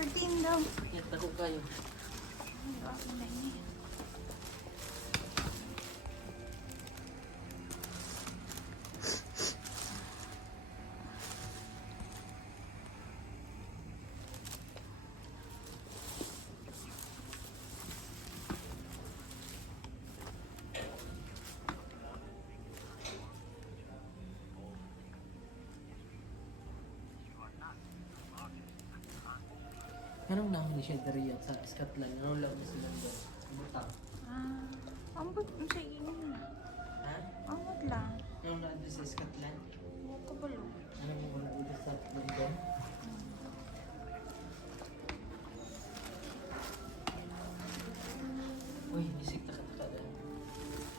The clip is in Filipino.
14 daw. Yan, tako kayo. Ay, bakit na ini? Anong naman ni siya dariya sa Scotland? Anong lang na sila doon? Butang. Ah, ambot mo sa inyo na. Ha? Ambot lang. Anong lang sa Scotland? Kabalo. Anong wala dito sa London? Hmm.